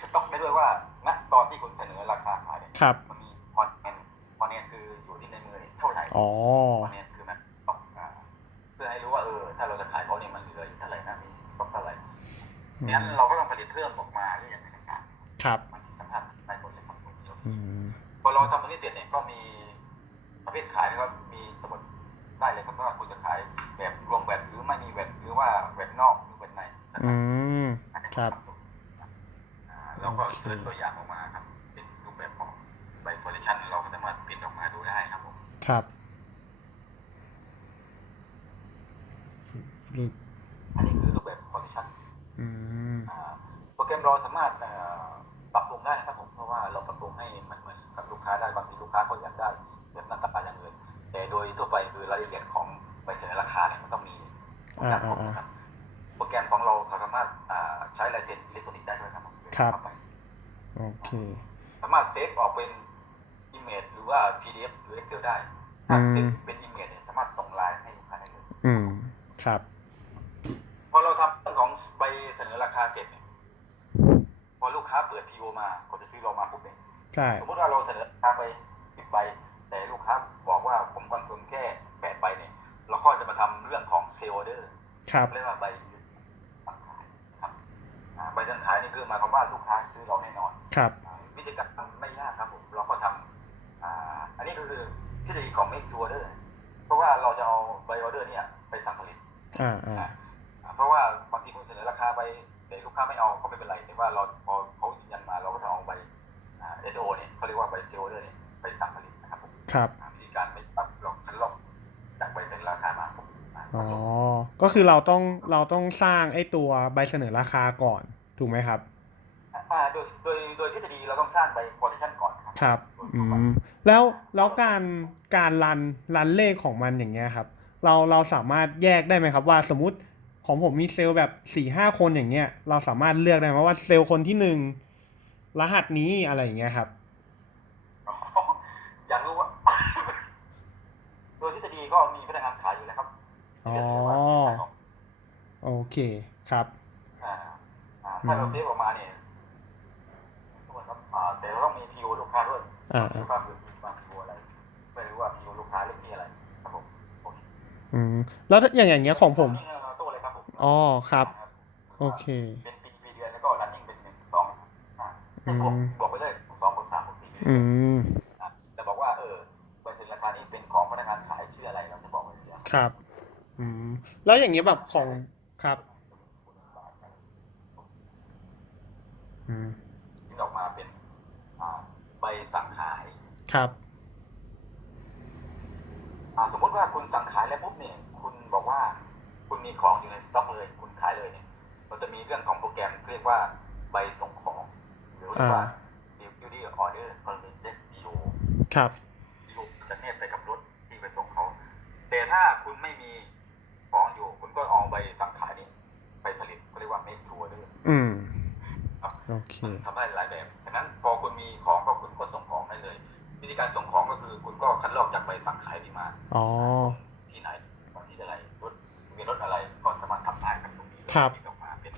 ช็คสต็อกได้ด้วยว่าณตอนที่คุณเสนอราคาขายเนี่ยครับ มันมีพอร์เนนพอร์เนนคืออยู่ที่ในมือเนี่ยเท่าไหร่อ๋อพอร์เนนคือมันสต็อกอ่าเพื่อให้รู้ว่าเออถ้าเราจะขายเขาเนี่ยมันเหลืออยู่เท่าไหร่นะมีสต็อกเท่าไหร่อืมงั้นเราก็ต้องผลิตเพิ่มออกมาเรื่อยๆในการครับมันสามารถได้หมดเลยครับผมอืมพอเราทำตรงนี้เสร็จเนี่ยก็มีประเภทขายนะครับมีทั้งหมดได้เลยครับว่าคุณจะขายแบบรวมแบบหรือไม่มีแบบหรือว่าแบบนอกหรือแบบใน อืม ครับ อ่าเราก็เชิญตัวอย่างออกมาครับ เป็นรูปแบบของใบโพลิชันเราก็สามารถพิมพ์ออกมาดูได้ครับผม ครับ อันนี้คือรูปแบบโพลิชันอืมโปรแกรมเราสามารถเอ่อปรับปรุงได้นะครับผม เพราะว่าเราปรับปรุงให้มันเหมือนกับลูกค้าได้ บางทีลูกค้าเขาอยากได้แบบหน้าตาอย่างอื่นแต่โดยทั่วไปคือรายละเอียดของใบเสนอราคาเนี่ยมันต้องมีอย่างครบนะครับ โปรแกรมของเราเขาสามารถอ่าใช้ลายเซ็นอิเล็กทรอนิกส์ได้ด้วยครับผมครับเข้าไปโอเค สามารถเซฟออกเป็น image หรือว่า PDF หรือ Excel ได้ถ้าเซฟเป็น image เนี่ยสามารถส่งไลน์ให้ลูกค้าได้เลย อืม ครับ พอเราทำเรื่องของใบเสนอราคาเสร็จเนี่ย พอลูกค้าเปิด PO มาก็จะซื้อเรามาปุ๊บเนี่ยใช่สมมติว่าเราเสนอราคาไปสิบใบ แต่ลูกค้าบอกว่าผมคอนเฟิร์มแค่แปดใบเนี่ยเราก็จะมาทำเรื่องของเซลล์ออเดอร์ครับเรียกว่าใบสั่งขายนะครับอ่าใบสั่งขายนี่คือหมายความว่าลูกค้าซื้อเราแน่นอนครับอ่าวิธีการทำไม่ยากครับผมเราก็ทำอ่าอันนี้ก็คือทฤษฎีของ make to order เพราะว่าเราจะเอาใบออเดอร์เนี่ยไปสั่งผลิตอ่าอ่าอ่าเพราะว่าบางทีคุณเสนอราคาไปแต่ลูกค้าไม่เอาก็ไม่เป็นไรแต่ว่าเราพอ ครับผมครับอ่าวิธีการไม่ปรับหรอกคันลอกจากใบเสนอราคามาผมอ่าอ๋อ ก็คือเราต้องเราต้องสร้างไอ้ตัวใบเสนอราคาก่อนถูกไหมครับอ่าโดยโดยโดยทฤษฎีเราต้องสร้างใบ position ก่อนนะครับครับโดยอืทั่วไปมแล้วแล้วการการรันรันเลขของมันอย่างเงี้ยครับ เราเราสามารถแยกได้ไหมครับว่าสมมติของผมมีเซลล์แบบสี่ห้าคนอย่างเงี้ย เราสามารถเลือกได้ไหมว่าเซลล์คนที่หนึ่งรหัสนี้อะไรอย่างเงี้ยครับ อ๋ออยากรู้ว่า โดยทฤษฎี ก็มีพนักงานขายอยู่แล้วครับอ๋อที่จะเรียกว่าขายออกโอเคครับอ่าอ่าถ้าเราอืมเซฟออกมาเนี่ยทุกคนครับอ่าแต่เราต้องมี PO ลูกค้าด้วยอ่าลูกค้าคือมา PO อะไรไม่รู้ว่า PO ลูกค้าเลขที่อะไรครับผมโอเคอืมแล้วถ้าอย่างอย่างเงี้ยของผมนี่เราโต้เลยครับผมอ๋อครับครับ โอเคเป็นปีปีเดือนแล้วก็ running เป็นหนึ่งสองอ่าให้บวกอืมบวกไปเลยบวกสองบวกสามบวกสี่อืม ครับ อืม แล้วอย่างเงี้ยแบบของครับ อืม ที่ออกมาเป็นอ่าใบสั่งขายครับ อ่าสมมติว่าคุณสั่งขายแล้วปุ๊บเนี่ย คุณบอกว่า คุณมีของอยู่ในสต็อกเลย คุณขายเลยเนี่ยเราจะมีเรื่องของโปรแกรมเรียกว่าใบส่งของ หรือเรียกว่า duty order permitted PO ครับ PO จะเนบไปกับรถที่ไปส่งเขา แต่ ถ้าคุณไม่มีของอยู่ คุณก็เอาใบสั่งขายนี่ไปผลิตก็เรียกว่า make to order อืมครับโอเคทำได้หลายแบบฉะนั้นพอคุณมีของก็คุณก็ส่งของได้เลย วิธีการส่งของก็คือคุณก็คัดลอกจากใบสั่งขายดีมาอ๋อที่ไหนวันที่อะไรรถมีรถอะไรก็สามารถทำได้ครับตรงนี้เลยครับที่ออกมาเป็น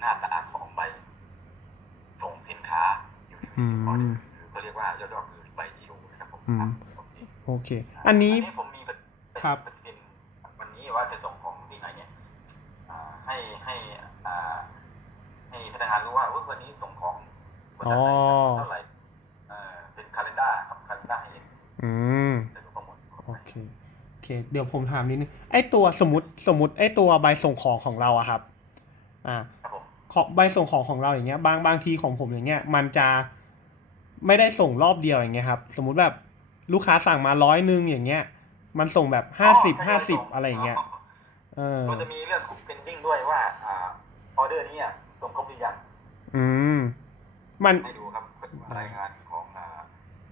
หน้าตาของใบส่งสินค้าอยู่ในอืมออเดอร์คือเขาเรียกว่าย่อๆคือใบดีโอนะครับผมอืมครับโอเคโอเค อันนี้ผมมีปฏิ ครับปฏิทินวันนี้ว่าจะส่งของที่ไหนเนี่ยอ่าให้ให้อ่าให้พนักงานรู้ว่าเอ้ยวันนี้ส่งของบริษัทไหนอ๋อเท่าไหร่เอ่อเป็นคาล endar ครับคาล endar ให้เห็นอืมจะดูข้อมูลโอเคโอเค เดี๋ยวผมถามนิดนึงไอ้ตัวสมมติสมมติไอ้ตัวใบส่งของของเราอะครับ อ่าครับผมของใบส่งของของเราอย่างเงี้ย บางบางทีของผมอย่างเงี้ย มันจะไม่ได้ส่งรอบเดียวอย่างเงี้ยครับ สมมุติแบบลูกค้าสั่งมาร้อยหนึ่งอย่างเงี้ย มันส่งแบบห้าสิบห้าสิบอะไรอย่างเงี้ยเออเราจะมีเรื่องของ pending ด้วยว่าอ่าออเดอร์นี้อะส่งครบหรือยังอืม มันให้ดูครับรายงานของอ่า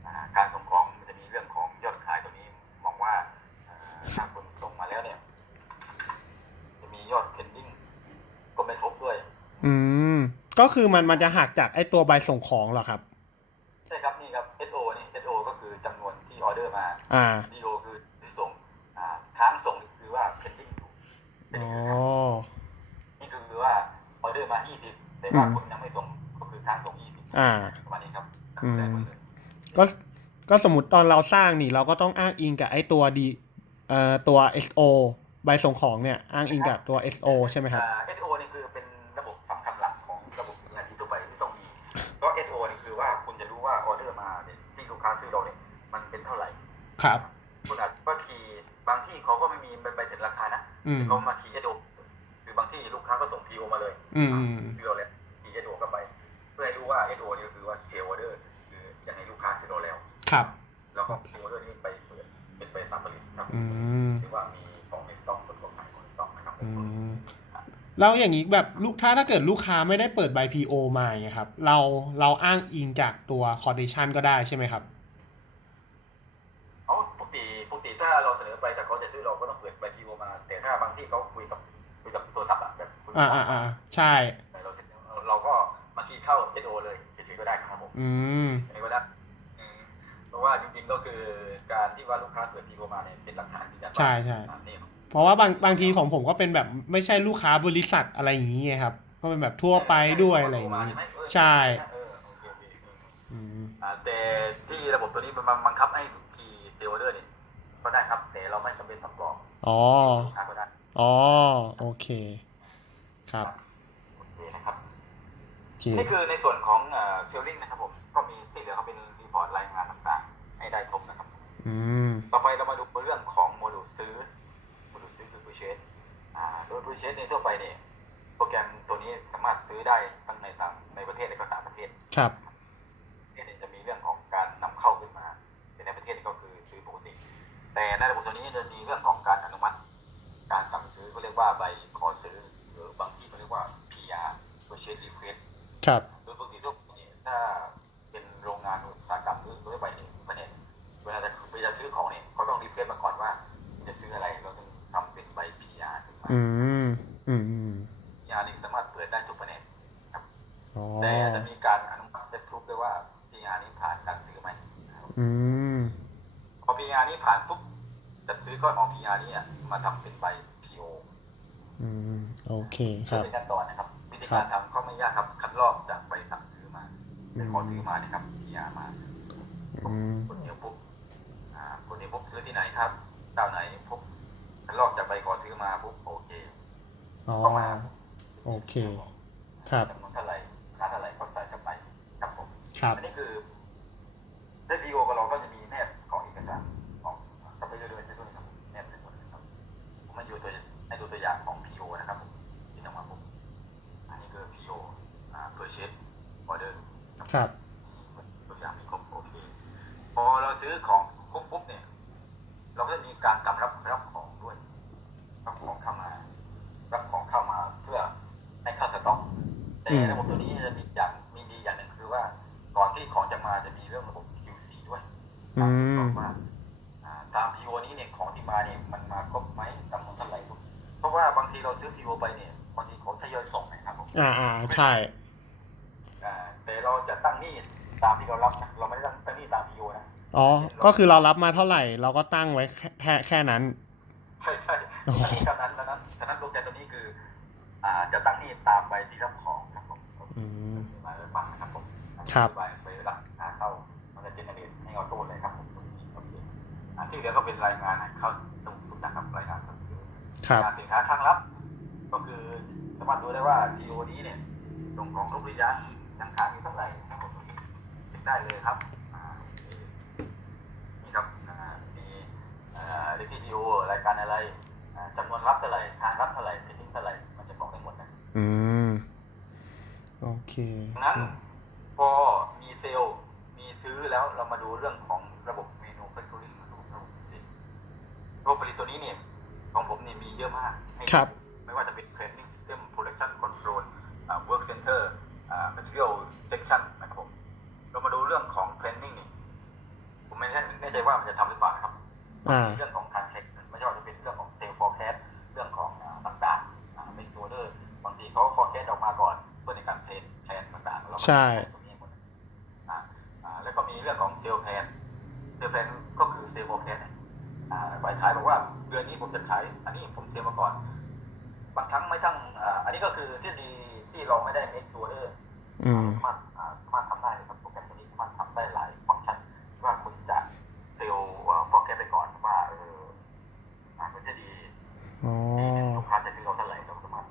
อ่าการส่งของมันจะมีเรื่องของยอดขายตัวนี้มองว่าอ่าถ้าคนส่งมาแล้วเนี่ย จะมียอด pending ก็ไม่ครบด้วย อืม ก็คือมันมันจะหักจากไอ้ตัวใบส่งของเหรอครับใช่ครับนี่ครับ SO นี่ SO ก็คือจำนวนที่ออเดอร์มา อ่า DO คือที่ส่งอ่าค้างส่งคือว่า pending อยู่ อ๋อนี่คือว่าออเดอร์มา20แต่ว่าอืมคุณยังไม่ส่งก็คือทางส่งยี่สิบอ่าประมาณนี้ครับอืมได้หมดเลยก็ก็สมมติตอนเราสร้างนี่ เราก็ต้องอ้างอิงกับไอ้ตัวดีเอ่อตัว SO ใบส่งของเนี่ย อ้างอิงกับตัว SO ใช่ไหมครับอ่า SO นี่คือเป็นระบบสำคัญหลักของระบบงานที่ทั่วไปที่ต้องมีเพราะ SO นี่คือว่าคุณจะรู้ว่าออเดอร์มาเนี่ยที่ลูกค้าซื้อเราเนี่ยมันเป็นเท่าไหร่ครับ คานะอืมเขามาคีย์ SO คือบางที่ลูกค้าก็ส่ง PO มาเลยอืมอืมซื้อเราแล้วคีย์ SO เข้าไป เพื่อให้รู้ว่า SO นี่ก็คือว่าเซลล์ออเดอร์คือยังไงลูกค้าซื้อเราแล้ว ครับ แล้วก็ PO ออเดอร์นี้ไปเปิดเป็นไปตามผลิตครับอืมหรือว่ามีของในสต็อกคนกฎหมายของสต็อกนะครับอืมแล้วอย่างนี้แบบลูกถ้าถ้าเกิดลูกค้าไม่ได้เปิดใบ PO มาอย่างเงี้ยครับ เราเราอ้างอิงจากตัว condition ก็ได้ใช่ไหมครับ อ๋อปกติปกติถ้าเราเสนอ ไปถ้าเขาจะซื้อเราก็ต้องเปิดใบ PO มา แต่ถ้าบางที่เขาคุยกับคุยกับโทรศัพท์อะแบบคุยกับอ่าอ่าอ่าใช่เราเสร็จแล้วเราก็บางทีเข้า SO เลยเฉยๆก็ได้ครับผมอืมอันนี้ก็ได้อืมเพราะว่าจริงๆก็คือการที่ว่าลูกค้าเปิด PO มาเนี่ยเป็นหลักฐานยืนยันว่าใช่ใช่อ่านี่เพราะว่าบางบางทีของผมก็เป็นแบบไม่ใช่ลูกค้าบริษัทอะไรอย่างนี้ไงครับก็เป็นแบบทั่วไปด้วยอะไรอย่างนี้นี้ใช่เออโอเคโอเคอืมอืมอ่าแต่ที่ระบบตัวนี้มันบังคับให้คีย์เซลเดอร์นี่ ก็ได้ครับ แต่เราไม่จำเป็นต้องกรอกอ๋อลูกค้าก็ได้อ๋อโอเค ครับโอเคนะครับ โอเคนี่คือในส่วนของเซลลิงนะครับผม ก็มีที่เหลือเขาเป็นรีพอร์ตรายงานต่างๆ ให้ได้ครบนะครับ อืม ต่อไปเรามาดูเรื่องของโมดูลซื้อ โมดูลซื้อคือ purchase อ่า โดย purchase ในทั่วไปเนี่ยโปรแกรมตัวนี้สามารถซื้อได้ทั้งในต่างในประเทศและก็ต่างประเทศ ครับ แต่ในระบบตัวนี้จะมีเรื่องของการอนุมัติ การสั่งซื้อเขาเรียกว่าใบขอซื้อ หรือบางที่เขาเรียกว่า PR purchase request ครับโดยปกติทั่วไปเนี่ยถ้าเป็นโรงงานอุตสาหกรรมหรือทั่วไปเนี่ยประเทศเวลาจะเวลาซื้อของเนี่ยเขาต้องรีเควสมาก่อนว่าจะซื้ออะไรเราต้องทำเป็นใบ PR ขึ้นมาอืมอืมอืม PR นี่สามารถเปิดได้ทุกประเทศครับอ๋อแต่จะมีการอนุมัติเป็นพรูฟด้วยว่า PR นี้ผ่านการซื้อไหมนะครับอืมพอ PR นี้ผ่านปุ๊บจะซื้อก็เอา PR นี้อะมาทำเป็นใบ PO อืมโอเคคซึ่งรับเป็นขั้นตอนนะครับวิธีการทำก็ไม่ยากครับคัดลอกจากใบสั่งซื้อมาไปขอซื้อมานะครับ PR มาอืมคนเดียวปุ๊บอ่าคนเดียวปุ๊บซื้อที่ไหนครับเจ้าไหนปุ๊บคัดลอกจากใบขอซื้อมาปุ๊บโอเคอ๋อก็มาโอเค ครับจำนวนเท่าไหร่ค่าเท่าไหร่ก็ใส่กลับไปครับผมครับอันนี้ บางทีเราซื้อ PO ไปเนี่ยบางทีของทยอยส่งนะครับผมอ่าอ่าใช่อ่าแต่เราจะตั้งหนี้ตามที่เรารับนะเราไม่ได้ตั้งตั้งหนี้ตาม PO นะอ๋อ ก็คือเรารับมาเท่าไหร่ เราก็ตั้งไว้แค่แค่แค่นั้น ใช่ใช่โอ้โหตั้งหนี้เท่านั้นเท่านั้นฉะนั้นโปรแกรมตัวนี้คือ อ่าจะตั้งหนี้ตามใบที่รับของครับผมอืมมาเลยฟังนะครับผมครับไปไปรับหาเข้ามันจะเจเนเรตให้ออโต้เลยครับผมโอเคอันที่เหลือก็เป็นรายงานเข้าตรงทุกอย่างครับรายงานเข้าซื้อครับงานสินค้าข้างรับ ก็คือสามารถดูได้ว่า PO นี้เนี่ยส่งของครบหรือยังยังค้างอยู่เท่าไหร่ครับผมเช็คได้เลยครับอ่าโอเคนี่ครับอ่ามีเอ่อเลขที่ PO รายการอะไรอ่าจำนวนรับเท่าไหร่ทางรับเท่าไหร่เพนดิ้งเท่าไหร่มันจะบอกได้หมดนะอืมโอเคดังนั้นพอมีเซลล์มีซื้อแล้วเรามาดูเรื่องของระบบเมนูแฟคทอริ่งระบบระบบผลิตระบบผลิตตัวนี้เนี่ยของผมเนี่ยมีเยอะมากให้ครับ ไม่ว่าจะเป็น training system production control อ่า work center อ่า material section นะครับผมเรามาดูเรื่องของ training นี่ผมไม่แน่แน่ใจว่ามันจะทำหรือเปล่านะครับอ่าเรื่องของการเช็คไม่ใช่ว่าจะเป็นเรื่องของ sales forecast เรื่องของอ่าต่างๆอ่า make order บางทีเขา forecast ออกมาก่อนเพื่อในการเทรนแผนต่างๆเราก็ใช่ตรงนี้หมดอ่าอ่าแล้วก็มีเรื่องของ sales plan sales plan ก็คือ sales forecast เนี่ยอ่าฝ่ายขายบอกว่าเดือนนี้ผมจะขาย อันนี้ผมเตรียมมาก่อน บางครั้งไม่ทั้งอันนี้ก็คือที่ดีที่เราไม่ได้ make to order มารถสามารถทำได้ครับโปรแกรมตัวนี้สมันทำได้หลายฟังก์ชันว่าคุณจะเซลล์โปรแกรมไปก่อนว่าเออมันจะดีลูกค้าจะซื้อเราเท่าไหร่เราสามารถ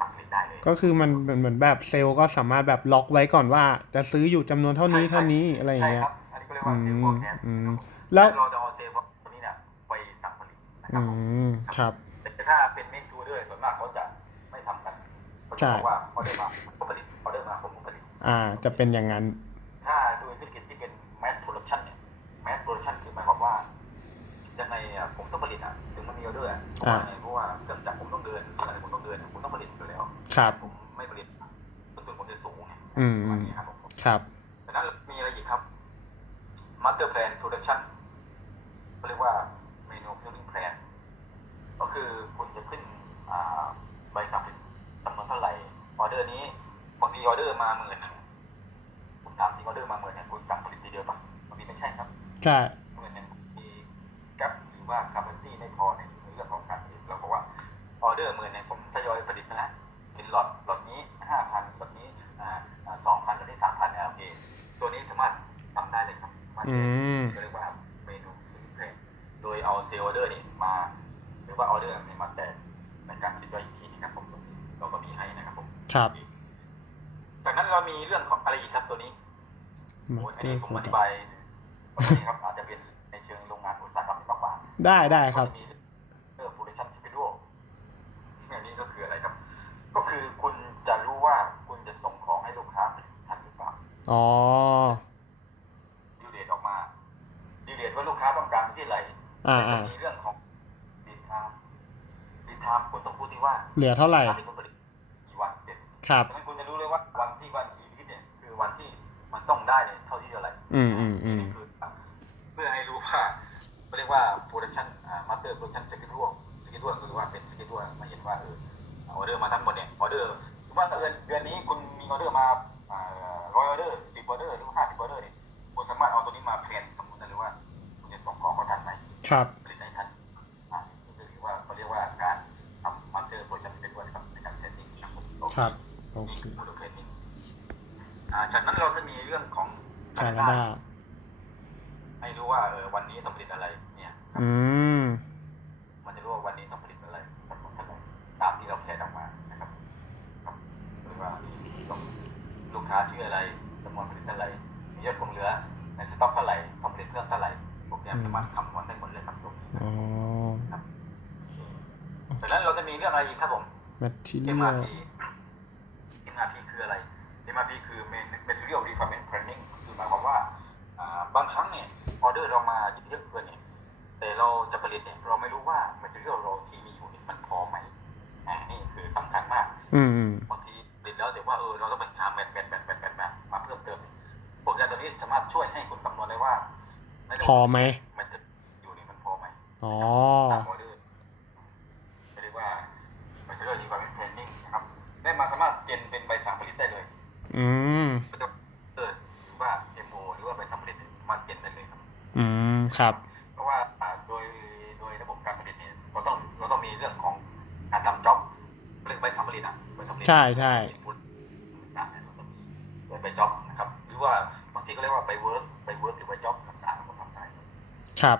สั่งลิงได้เลยก็คือมันเหมือนแบบเซลล์ก็สามารถแบบล็อกไว้ก่อนว่า จะซื้ออยู่จำนวนเท่านี้เท่านี้อะไรอย่างเงี้ยอันนี้ก็เรียกว่าเซลล์โปรแกรมแล้วเราจะเอาเซลล์ตัวนี้เนี่ยไปสั่งผลิตนะครับครับแต่ถ้าเป็นเมนูด้วยส่วนมากเขา เขาจะบอกว่าออเดอร์มาผมก็ผลิตออเดอร์มาผมก็ผลิตอ่า จะเป็นอย่างนั้น ถ้าดูธุรกิจที่เป็น mass production เนี่ย mass production คือหมายความว่ายังไงอะผมต้องผลิตอะถึงมันมีออเดอร์อะเพราะว่าอ่าไงเพราะว่าเครื่องจักรผมต้องเดินอะไรผมต้องเดินผมต้องผลิตอยู่แล้วครับผมไม่ผลิตต้นทุนผมจะสูงไงอืมปอืระมาณมนี้ครับผมครับดังนั้นมีอะไรอีกครับ master plan production เขาเรียกว่า menu building plan ก็คือคุณจะขึ้นอ่าใบสั่งผลิตจำนวนเท่าไหร่ออเดอร์นี้บางทีออเดอร์มาหมื่นหนึ่งผมถามสิออเดอร์มาหมื่นเนี่ยคุณสั่งผลิตทีเดียวปะบางทีไม่ใช่ครับ ใช่หมื่นหนึ่งมีแกับหรือว่า capacity ไม่พอในเรื่องของการผลิตเราบอกว่าออเดอร์หมื่นเนี่ยผมทยอยผลิตนะเป็นหลอดหลอดนี้ห้าพันหลอดนี้อ่าสองพันหลอดนี้สามพันเนี่ยโอเคตัวนี้สามารถทำได้เลยครับสามารถอืมเรียกว่าเมนูเพลงโดยเอาเซลล์ออเดอร์นี่มา หรือว่าออเดอร์นี่มาแตกในการผลิตย่อยอีกทีนึงครับผมเราก็มีให้นะครับผมครับจากนั้นเรามีเรื่องของอะไรอีกครับตัวนี้มาโอ้ยอันเตอนี้ร์ผมโปรอดัธิกบาย ได้ได้ครับก็จะมีเรื่อง production schedule อันนี้ก็คืออะไรครับ ก็คือคุณจะรู้ว่าคุณจะส่งของให้ลูกค้าทันหรือเปล่าอ๋อดิวเดตออกมาดิวเดตว่าลูกค้าต้องการที่ไหนอ่าจะอ่ามีเรื่องของดีทามดีทามคุณต้องพูดที่ว่า เหลือเท่าไหร่การที่คุณผลิตกี่วันเสร็จครับดังนั้นคุณจะรู้เลยว่าวันที่วันอีลิทเนี่ย คือวันที่มันต้องได้เนี่ยเท่าที่เท่าไหร่อืมอืมอืมนี่คือเพื่อให้รู้ว่าเขาเรียกว่า production อ่า master production schedule schedule คือว่าเป็น schedule มาเห็นว่าเออออเดอร์มาทั้งหมดเนี่ยออเดอร์สมมติว่าเดือนเดือนนี้คุณมีออเดอร์มาร้อยออเดอร์สิบออเดอร์หรือห้าสิบออเดอร์เนี่ยคุณสามารถเอาตัวนี้มาแพลนคำนวณได้เลยว่าคุณจะส่งของเขาทันไหมครับผลิตได้ทันอ่านี่คือถือว่าเขาเรียกว่าการทำ master production schedule นะครับในการเทรนนิ่งครับผมโอเครับโอนี่เคคือ product training อ่าจากนั้นเราจะมีเรื่องของคานาดาให้รู้ว่าเออวันนี้ต้องผลิตอะไรเนี่ยครับอืม ราจะมีเรื่องอะไรอีกครับผม material MRP MRP คืออะไร MRP คือ Material Requirement Planning คือหมายความว่าอ่าบางครั้งเนี่ยออเดอร์เรามาเยอะเกินเนี่ยแต่เราจะผลิตเนี่ยเราไม่รู้ว่า Material เราที่มีอยู่เนี่ยมันพอไหมอ่านี่คือสำคัญมากอืมอืมบางทีผลิตแล้วแต่ว่าเออเราต้องไปหาแมทแมทแมทแมทแมทมามาเพิ่มเติมโปรแกรมตัวนี้สามารถช่วยให้คุณคำนวณได้ว่าในระบบพอไหม มันจะอยู่นี่มันพอไหม อ๋อ ตามออเดอร์เรียกว่า material requirement planning นะครับ ได้มาสามารถเจนเป็นใบสั่งผลิตได้เลย อืม เป็นเออหรือว่า MO หรือว่าใบสั่งผลิตเนี่ยสามารถเจนได้เลยครับ อืม ครับ เพราะว่าอ่าโดยโดยระบบการผลิตเนี่ยเราต้องเราต้องมีเรื่องของการทำจ็อบเรื่องใบสั่งผลิตอะใบสั่งผลิตใช่ใช่ input ต่างๆเนี่ยเราต้องมีโดยใบจ็อบนะครับ หรือว่าบางที่ก็เรียกว่าใบเวิร์กใบเวิร์กหรือใบจ็อบต่างๆเราก็ทำได้ครับ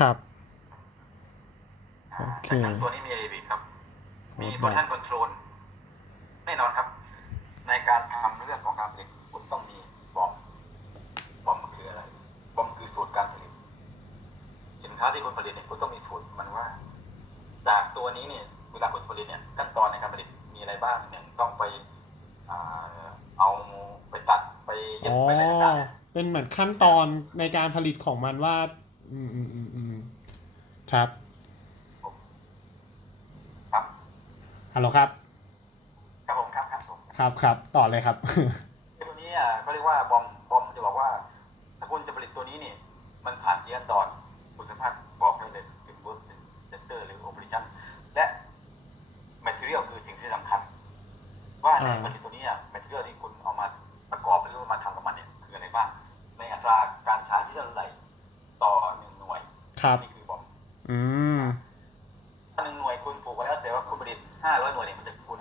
ครับอ่าโอเคจากนั้นตัวนี้มีอะไรอีกครับ มีโอ้โปรดักชั่นคอนโทรลแน่นอนครับ ในการทำเรื่องของการผลิตคุณต้องมีบอมบอมคืออะไรบอมคือสูตรการผลิต สินค้าที่คุณผลิตเนี่ยคุณต้องมีสูตรมันว่า จากตัวนี้เนี่ยเวลาคุณผลิตเนี่ยขั้นตอนในการผลิตมีอะไรบ้างหนึ่งต้องไปอ่าเอาไปตัดไปเย็บอ๋อไปอะไรต่างเป็นเหมือนขั้นตอนในการผลิตของมันว่า อืมอืมอืมอืมครับครับฮัลโหลครับ ครับผมครับครับผมครับครับต่อเลยครับ ตัวนี้อะเขาเรียกว่าบอมบอมจะบอกว่า ถ้าคุณจะผลิตตัวนี้เนี่ยมันผ่านกี่ขั้นตอนคุณสามารถบอกได้เลยเป็น work center หรือ operation และ material คือสิ่งที่สำคัญ ว่าในผลิตตัว ครับนี่คือบอมอืมถ้าหนึ่งหน่วยคุณปลูกไว้แล้ว แต่ว่าคุณผลิตห้าร้อยหน่วยเนี่ยมันจะคูณ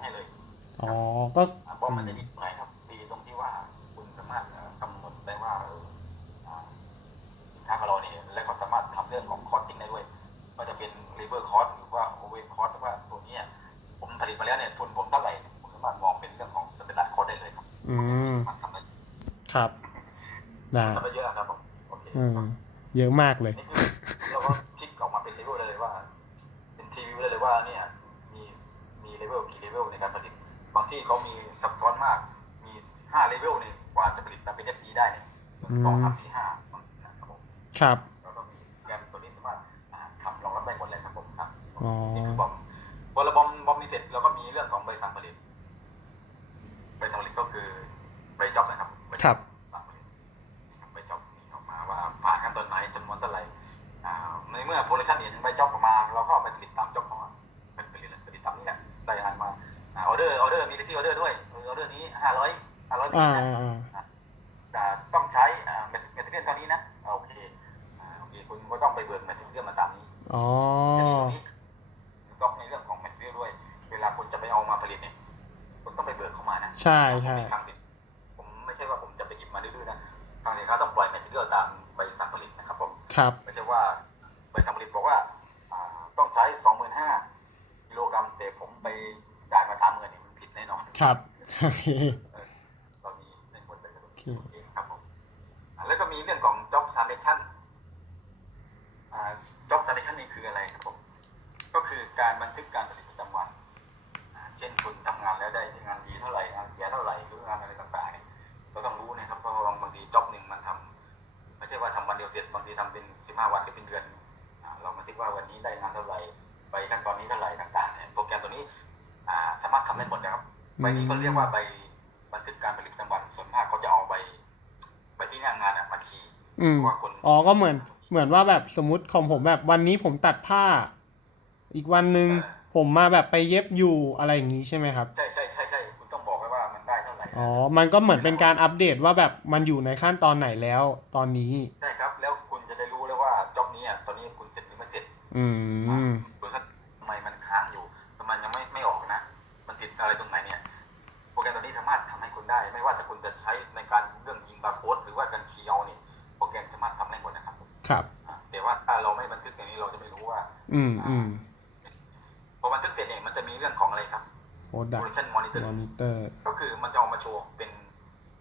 ก็อ่าบอมมันจะดีตรงไหนครับดีตรงที่ว่าคุณสามารถเอ่อกำหนดได้ว่าเอออ่าสินค้าของเราเนี่ยและเขาสามารถทำเรื่องของคอร์ติ้งได้ด้วยว่าจะเป็นเลเวอร์คอร์สหรือว่าโอเวอร์คอร์สหรือว่าตัวเนี้ยผมผลิตมาแล้วเนี่ยทุนผมเท่าไหร่ผมสามารถมองเป็นเรื่องของสแตนดาร์ดคอร์สได้เลยครับ อืมสามารถทำได้ครับได้ทำได้เยอะครับผมโอเคอืมเยอะมากเลยนี่คือ ที่เขามีซับซ้อนมาก มีห้าเลเวลเนี่ยกว่าจะผลิตมาเป็น FD ได้เนี่ยสองสามสี่ห้านะครับผมครับแล้วก็มีแกรมตัวนี้สามารถอ่าทำรองรับได้หมดเลยครับผมครับอ๋อนี่คือบอมพอเราบอมบอมมีเสร็จเราก็มีเรื่องของใบสั่งผลิตใบสั่งผลิตก็คือใบจ็อบนะครับใครับสั่งผลิตนะครับใบจ็อบมีออกมาว่าผ่านขั้นตอนไหนจำนวนเท่าไหร่อ่าในเมื่อโปรดักชันเห็นใบจ็อบออกมาเราก็เอาไปผลิต อยห้าร้อยอ่านะอ่าอ่าแต่ต้องใช้เมทเมทเรียนเท่านี้นะอ่าโอเคอ่าโอเคคุณก็ต้องไปเบิกเมทเรียนมาตามนี้อ๋อแต่ทีนี้ต้องในเรื่องของแมทเรียลด้วย เวลาคุณจะไปเอามาผลิตเนี่ยคุณต้องไปเบิกเข้ามานะใช่ใช่ผมมีทางติดผมไม่ใช่ว่าผมจะไปหยิบมาดื้อๆนะทางนี้เขาต้องปล่อยแมทเรียลตามใบสั่งผลิตนะครับผมครับไม่ใช่ว่าใบสั่งผลิตบอกว่าอ่าต้องใช้สองหมื่นห้ากิโลกรัมแต่ผมไปจ่ายมาสามหมื่นเนี่ยมันผิดแน่นอนครับ โอเค เรามีในคนเลยครับ โอเค โอเคครับผมอ่าแล้วก็มีเรื่องของ job selection อ่า job selection นี่คืออะไรครับผม ก็คือการบันทึกการผลิตประจำวันอ่าเช่นคุณทำงานแล้วได้งานดีเท่าไหร่งานเสียเท่าไหร่หรืองานอะไรต่างๆเนี่ยเราต้องรู้นะครับเพราะว่าบางที job หนึ่งมันทำไม่ใช่ว่าทำวันเดียวเสร็จบางทีทำเป็นสิบห้าวันหรือเป็นเดือนอ่าเราบันทึกว่าวันนี้ได้งานเท่าไหร่ไปขั้นตอนนี้เท่าไหร่ต่างๆเนี่ยโปรแกรมตัวนี้อ่าสามารถทำได้หมดนะครับใบนี้เขาเรียกว่าใบบันทึกการผลิตประจำวันส่วนมากเขาจะเอาใบใบที่หน้างานอะมาคีย์อืมเพราะว่าคนอ๋อก็เหมือนเหมือนว่าแบบสมมติของผมแบบวันนี้ผมตัดผ้า อีกวันหนึ่งผมมาแบบไปเย็บอยู่อะไรอย่างนี้ใช่ไหมครับ ใช่ใช่ใช่ใช่คุณต้องบอกไว้ว่ามันได้เท่าไหร่อ๋อ มันก็เหมือนเป็นการอัปเดตว่าแบบมันอยู่ในขั้นตอนไหนแล้วตอนนี้ ใช่ครับ แล้วคุณจะได้รู้เลยว่าจ็อบนี้อะตอนนี้คุณเสร็จหรือไม่เสร็จ อืมหรือว่าทำไมมันค้างอยู่ทำไมยังไม่ไม่ออกนะ มันติดอะไรตรงไหนเนี่ย โปรแกรมตัวนี้สามารถทำให้คุณได้ ไม่ว่าจะคุณจะใช้ในการเรื่องยิงบาร์โค้ดหรือว่าการคีย์เอาเนี่ยโปรแกรมสามารถทำได้หมดนะครับ ครับอ่าแต่ว่าถ้าเราไม่บันทึกอย่างนี้เราจะไม่รู้ว่า อืมอืม โอดัก Production Monitor มอนิเตอร์ก็คือมันจะเอามาโชว์เป็น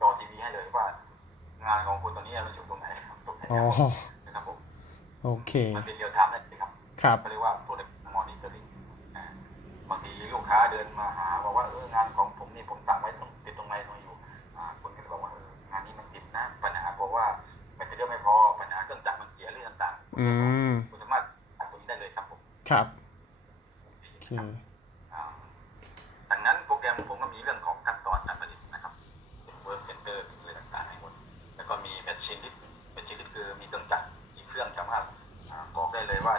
จอทีวีให้เลยว่า งานของคุณตัวนี้มันอยู่ตรงไหนครับตรงไหนอ๋อนะครับผมโอเคมันเป็นเรียลไทม์ได้เลยครับครับเขาเรียกว่า product monitoring อ่าบางทีลูกค้าเดินมาหาบอกว่าเอองานของผมนี่ผมสั่งไว้ตรงติดตรงไหนตรงไหนอยู่อ่าคุณก็เลยบอกว่าเอองานนี้มันติดนะปัญหาเพราะว่าแบตเตอรี่ไม่พอปัญหาเครื่องจักรมันเสียเรื่องต่างๆอืมคุณสามารถอ่านตรงนี้ได้เลยครับผมครับโอเคครับ ชิ้นลิดเป็นชิ้นลิดคือมีเครื่องจักรมีเครื่องสามารถบอกได้เลยว่า